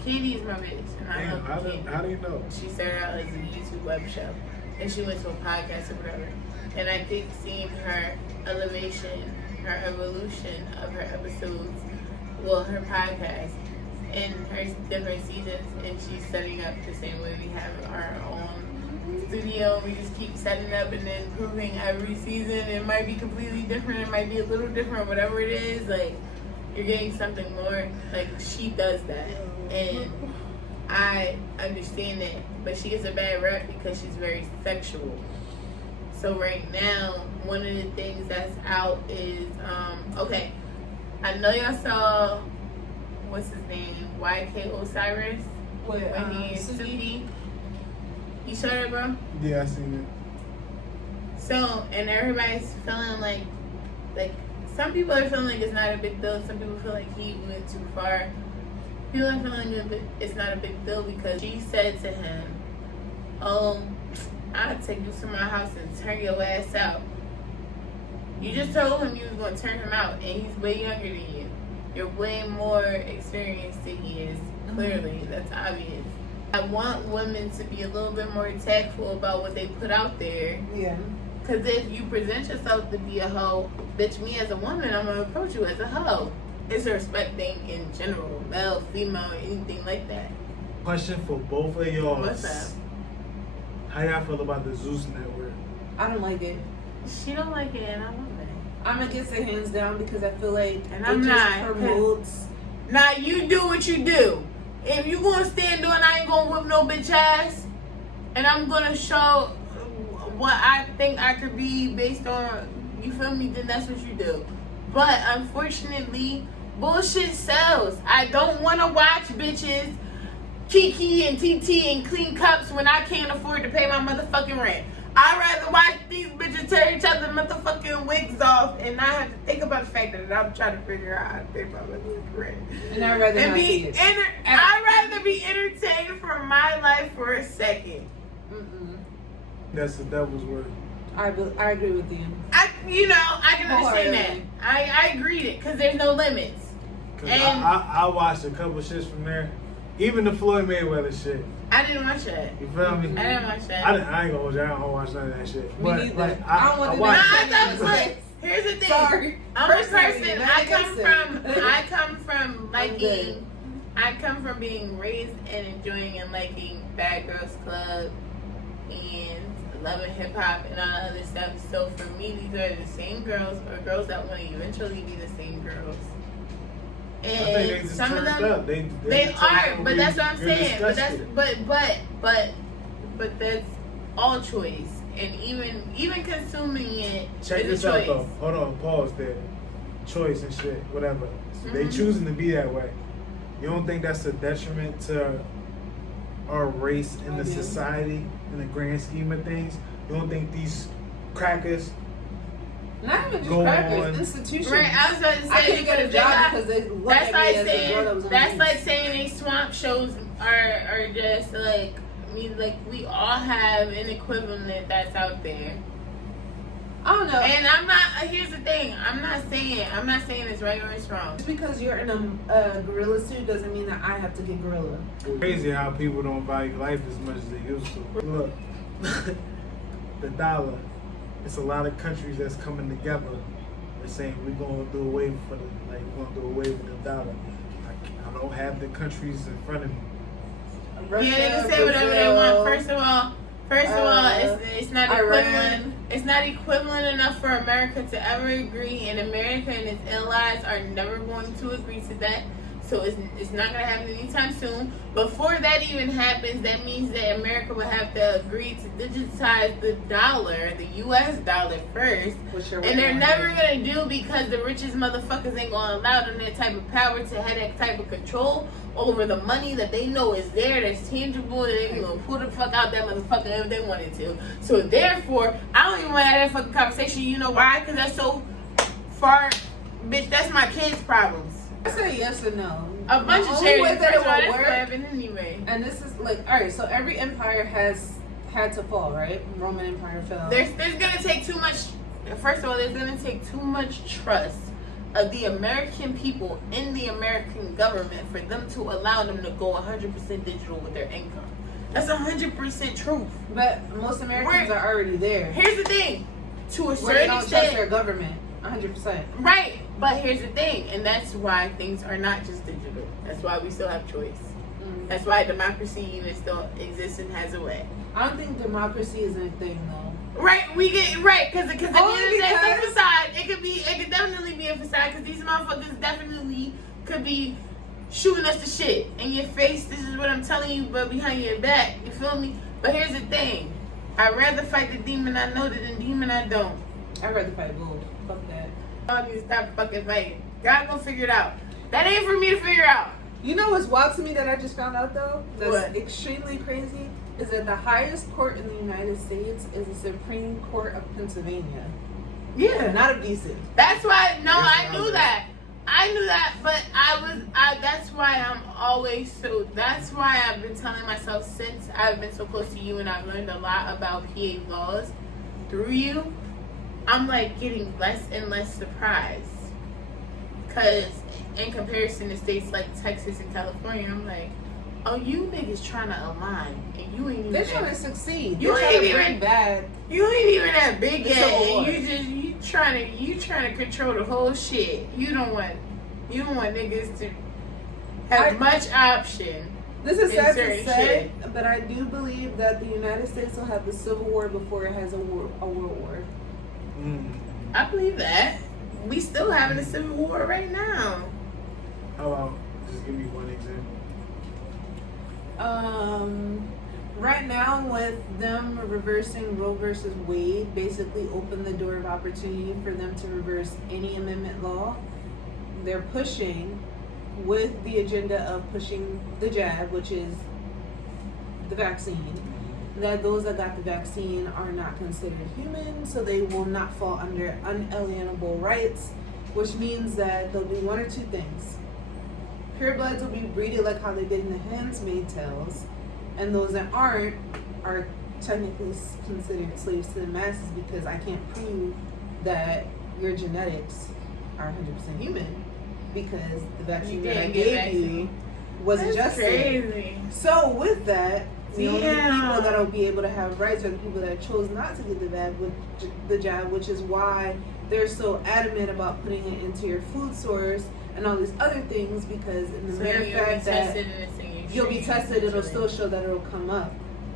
Candy is my bitch, and I love Candy. How do you know? She started out as a YouTube web show, and she went to a podcast or whatever. And I think seeing her elevation, her evolution of her episodes, her podcast, in her different seasons, and she's setting up the same way we have our own studio. We just keep setting up and then improving every season. It might be completely different, it might be a little different, whatever it is, like you're getting something more. Like she does that, and I understand it, but she gets a bad rep because she's very sexual. So right now, one of the things that's out is okay. I know y'all saw what's his name, YK Osiris, With when he is Suki. Suki. You saw that, bro? Yeah, I seen it. So, and everybody's feeling like some people are feeling like it's not a big deal. Some people feel like he went too far. People are feeling that it's not a big deal because she said to him, "Oh, I'll take you to my house and turn your ass out." You just told him you was gonna turn him out, and he's way younger than you. You're way more experienced than he is. Clearly, that's obvious. I want women to be a little bit more tactful about what they put out there. Yeah. Because if you present yourself to be a hoe, bitch, me as a woman, I'm going to approach you as a hoe. It's a respect thing in general, male, female, anything like that. Question for both of y'all. What's up? How y'all feel about the Zeus Network? I don't like it. She don't like it, and I love it. I'm against it hands down because I feel like And it I'm just not, 'cause- promotes. Now, you do what you do. If you going to stand doing, I ain't going to whip no bitch ass. And I'm going to show what I think I could be based on, you feel me, then that's what you do. But unfortunately, bullshit sells. I don't want to watch bitches Kiki and TT and clean cups when I can't afford to pay my motherfucking rent. I'd rather watch these bitches tear each other motherfucking wigs off and not have to think about the fact that I'm trying to figure out how to pay my motherfucking rent. And I'd rather And not see it. I'd rather be entertained for my life for a second. Mm-mm. That's the devil's word. I agree with you. I can understand that. Wholeheartedly. I agreed it because there's no limits. Cause And- I watched a couple shits from there. Even the Floyd Mayweather shit. I didn't watch that. You feel me? I didn't watch that. I ain't gonna hold you. I don't watch none of that shit. Me But neither. like, I don't want to No, watched I it. thought, look, here's the thing. Sorry. I'm a Personally, person. not I come against from liking. I come from being raised and enjoying and liking Bad Girls Club and loving hip hop and all that other stuff. So for me, these are the same girls or girls that want to eventually be the same girls. I think they And just some of turned them, up. they just are, turned but up. that's what I'm You're saying. But that's disgusted. but that's all choice, and even consuming it Check is this a out choice. though. Hold on, pause there. Choice and shit, whatever. So they Mhm. choosing to be that way. You don't think that's a detriment to our race in the I do. society in the grand scheme of things? You don't think these crackers Not even just Go crackers, on. institutions. Right, I was about to say I couldn't get a job because they look that's at like me as a girl that was saying on that's the like news. saying these swamp shows are just like, I mean, like we all have an equivalent that's out there. I don't know. And I'm not. Here's the thing. I'm not saying it's right or it's wrong. Just because you're in a gorilla suit doesn't mean that I have to get gorilla. crazy how people don't value life as much as they used to. Look, the dollar. It's a lot of countries that's coming together. They're saying we're gonna do away with we're gonna do away with the dollar. I don't have the countries in front of me. Russia, Yeah, they can say whatever they want. First of all, it's not Iran. equivalent. It's not equivalent enough for America to ever agree, and America and its allies are never going to agree to that. So it's not going to happen anytime soon. Before that even happens, that means that America would have to agree to digitize the dollar, the U.S. dollar first. And they're never going to do because the richest motherfuckers ain't going to allow them that type of power to have that type of control over the money that they know is there, that's tangible, that they can go pull the fuck out that motherfucker if they wanted to. So therefore, I don't even want to have that fucking conversation. You know why? Because that's so far, bitch, that's my kids' problems. I say yes or no. A bunch The of only charities, way that first of all, it that's will what work, happened anyway. and this is like, all right, so every empire has had to fall, right? Roman Empire fell. There's gonna take too much. First of all, there's gonna take too much trust of the American people in the American government for them to allow them to go 100% digital with their income. That's 100% truth. But most Americans are already there. Here's the thing, to a Where they certain don't trust their extent, government, 100%. right? But here's the thing, and that's why things are not just digital. That's why we still have choice. That's why democracy even still exists and has a way. I don't think democracy is a thing though. Right, we get right because at the end of Only the day, it's a because- facade. It could definitely be a facade because these motherfuckers definitely could be shooting us the shit in your face. This is what I'm telling you, but behind your back, you feel me? But here's the thing: I'd rather fight the demon I know than the demon I don't. I'd rather fight both. Fuck that. Y'all need to stop fucking fighting. God gonna figure it out. That ain't for me to figure out. You know what's wild to me that I just found out though? That's What? extremely crazy is that the highest court in the United States is the Supreme Court of Pennsylvania. Yeah. Not of DC. That's why, no, Yes, I knew that. I knew that, but that's why I'm always so, that's why I've been telling myself since I've been so close to you and I've learned a lot about PA laws through you, I'm like getting less and less surprised. Because in comparison to states like Texas and California, I'm like, oh, you niggas trying to align and you ain't even They're trying to succeed. You They're trying ain't to bring even- bad. You ain't even that big It's yet, Civil War. and you trying to control the whole shit. You don't want niggas to have much option. This is in sad to certain say, but I do believe that the United States will have the Civil War before it has a world war. I believe that. We still having a civil war right now. How about just give me one example? Right now, with them reversing Roe versus Wade, basically opened the door of opportunity for them to reverse any amendment law. They're pushing with the agenda of pushing the jab, which is the vaccine, that those that got the vaccine are not considered human, so they will not fall under unalienable rights, which means that they'll do one or two things. Purebloods will be breeded like how they did in the Handmaid's Tales, and those that aren't are technically considered slaves to the masses because I can't prove that your genetics are 100% human because the vaccine that I gave you was That's adjusted. crazy. So with that, the only Damn. people that will be able to have rights are the people that chose not to get the jab, which is why they're so adamant about putting it into your food source and all these other things because in the So mere you'll fact be that tested and it's in your you'll be street, tested, it'll essentially. still show that it'll come up.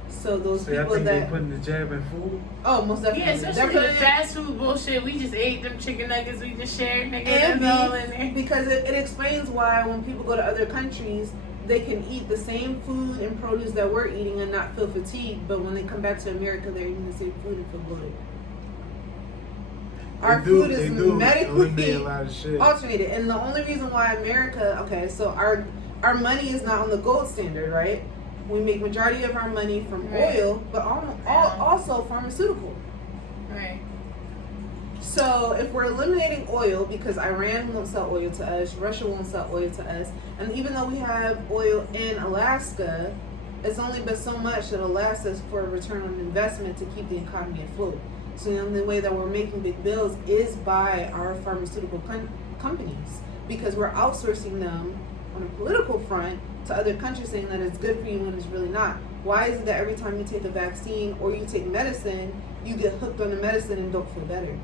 So those So I people think they that putting the jab in food. oh most Yeah, definitely especially they're the putting it fast food bullshit. We just ate them chicken nuggets we just shared, nigga. and That's all in there. because it explains why when people go to other countries they can eat the same food and produce that we're eating and not feel fatigued, but when they come back to America they're eating the same food and feel bloated. Our food is eliminate medically a lot of shit. alternated, and the only reason why America, okay, so our money is not on the gold standard, right? We make majority of our money from Right. oil, but also pharmaceutical. Right. So if we're eliminating oil because Iran won't sell oil to us, Russia won't sell oil to us, and even though we have oil in Alaska, it's only been so much that'll last us for a return on investment to keep the economy afloat. So the only way that we're making big bills is by our pharmaceutical companies because we're outsourcing them on a political front to other countries saying that it's good for you when it's really not. Why is it that every time you take a vaccine or you take medicine, you get hooked on the medicine and don't feel better?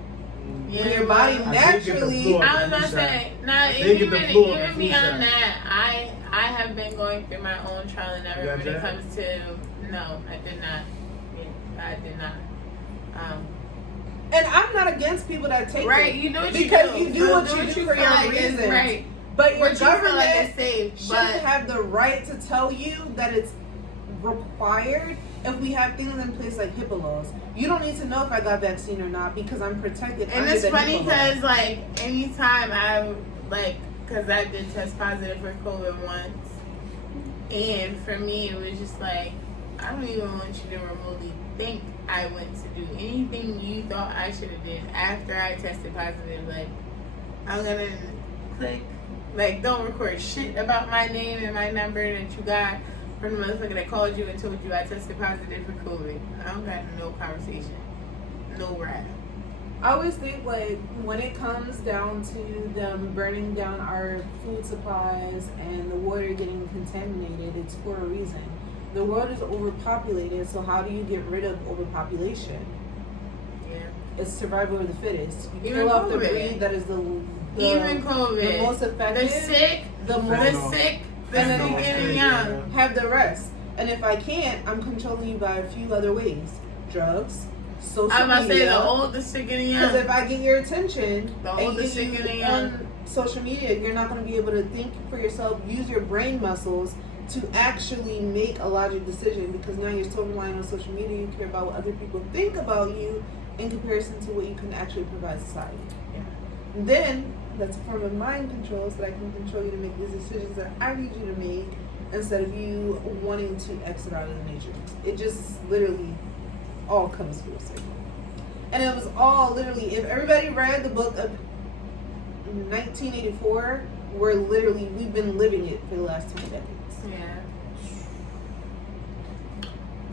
Yeah, When your body I did get the naturally... flu. I was about to say, now They get the flu on the even flu beyond shot. that, I have been going through my own trial and error You got when it that? comes to no, I did not. Yeah, I did not. And I'm not against people that take Right, it. you do what because you you do what you do for feel your like is reasons. right. But your What you feel like government is safe, shouldn't but have the right to tell you that it's required if we have things in place like HIPAA laws. You don't need to know if I got vaccine or not because I'm protected. and under it's the funny HIPAA law. because like anytime I like because I did test positive for COVID once, and for me it was just like I don't even want you to remotely think I went to do anything you thought I should have did after I tested positive. Like I'm gonna click like don't record shit about my name and my number that you got from the motherfucker that called you and told you I tested positive for COVID. I don't got no conversation, no rap. I always think like when it comes down to them burning down our food supplies and the water getting contaminated, it's for a reason. The world is overpopulated, so how do you get rid of overpopulation? Yeah. It's survival of the fittest. You Even kill off the COVID. breed that is the Even COVID, the most effective, the sick, the the most sick, the And sick then and young. have the rest. And if I can't, I'm controlling you by a few other ways: drugs, social I'm about to say media. the old, the sick and the Because young. if I get your attention The and old, the get sick, you and the young. on social media, you're not going to be able to think for yourself, use your brain muscles, to actually make a logical decision, because now you're so reliant on social media. You care about what other people think about you in comparison to what you can actually provide society. Yeah. And then that's a form of mind control, so that I can control you to make these decisions that I need you to make instead of you wanting to exit out of the nature. It just literally all comes full circle. And it was all literally, if everybody read the book of 1984, we've been living it for the last 20 decades. Yeah.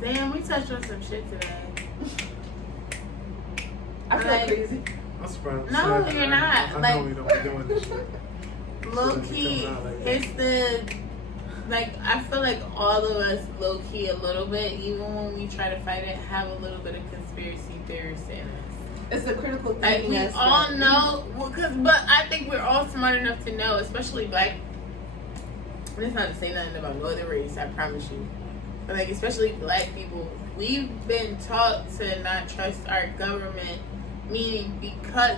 Damn, we touched on some shit today. I feel Like- crazy. I'm surprised. No, Shit, you're I not. know we don't be doing this shit. Low Shouldn't be key, coming out like that. it's the, like, I feel like all of us low key a little bit, even when we try to fight it, have a little bit of conspiracy theorists in us. It's the critical Like, thinking we aspect. all know, but I think we're all smart enough to know, especially black. And it's not to say nothing about no other race, I promise you. But, like, especially black people, we've been taught to not trust our government, meaning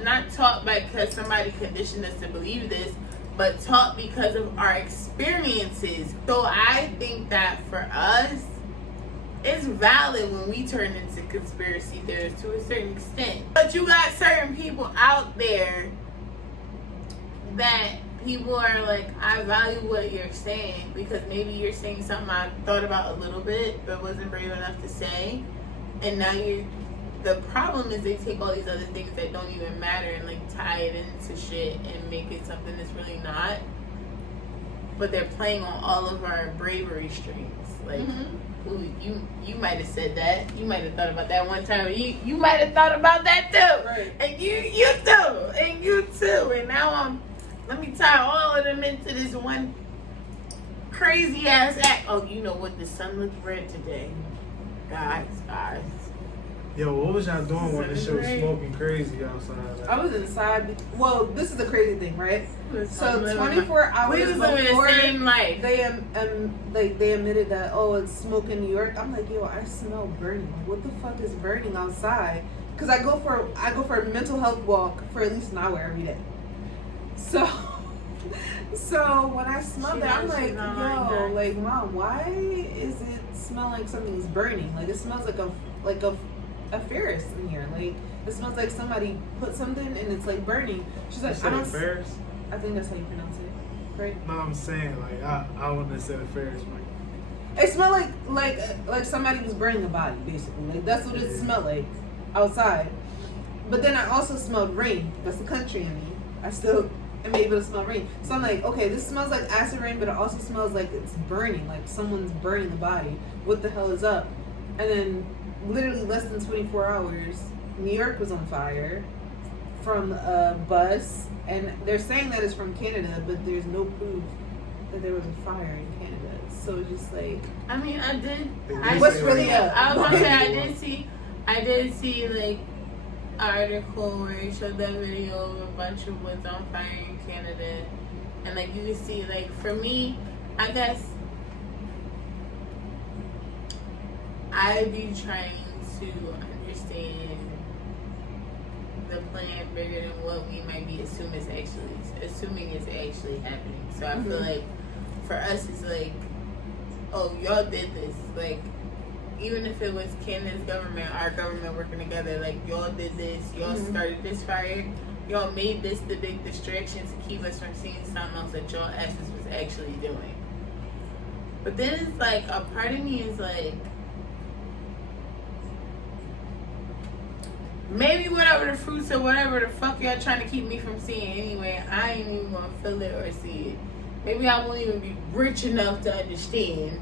not taught because somebody conditioned us to believe this, but taught because of our experiences. So I think that for us, it's valid when we turn into conspiracy theorists to a certain extent. But you got certain people out there that people are like, I value what you're saying, because maybe you're saying something I thought about a little bit but wasn't brave enough to say. And now the problem is they take all these other things that don't even matter and like tie it into shit and make it something that's really not. But they're playing on all of our bravery strings. Like, ooh, you might have said that. You might have thought about that one time. You might have thought about that too. Right. And you too. And you too. And now let me tie all of them into this one crazy ass act. Oh, you know what? The sun looks red today. Guys. Yo, what was y'all doing when the shit was smoking crazy outside? I was inside. Well, this is the crazy thing, right? So 24 We hours was living before the same life. they admitted that, oh, it's smoke in New York. I'm like, yo, I smell burning. What the fuck is burning outside? Because I go for a mental health walk for at least an hour every day. So when I smell that, I'm like, yo, like, Mom, why is it smell like something's burning? Like, it smells like a Ferris in here. Like, it smells like somebody put something and it's like burning. She's like, I don't. Ferris? I think that's how you pronounce it, right? No, I'm saying, like, I wouldn't have said a Ferris, but It smelled like somebody was burning a body, basically. Like, that's what it smelled like outside. But then I also smelled rain. That's the country in me. I still am able to smell rain. So I'm like, okay, this smells like acid rain, but it also smells like it's burning, like someone's burning the body. What the hell is up? And then literally less than 24 hours, New York was on fire from a bus, and they're saying that it's from Canada, but there's no proof that there was a fire in Canada. So it's just like, I mean, What's really up? I was gonna say I did see like article where it showed that video of a bunch of woods on fire in Canada, and like you can see, like, for me, I guess I be trying to understand the plan bigger than what we might be assuming is actually happening. So I feel like for us it's like, oh, y'all did this. Like, even if it was Canada's government, our government working together, like, y'all did this, y'all started this fire, y'all made this the big distraction to keep us from seeing something else that y'all asses was actually doing. But then it's like, a part of me is like, maybe whatever the fruits or whatever the fuck y'all trying to keep me from seeing anyway, I ain't even gonna feel it or see it. Maybe I won't even be rich enough to understand.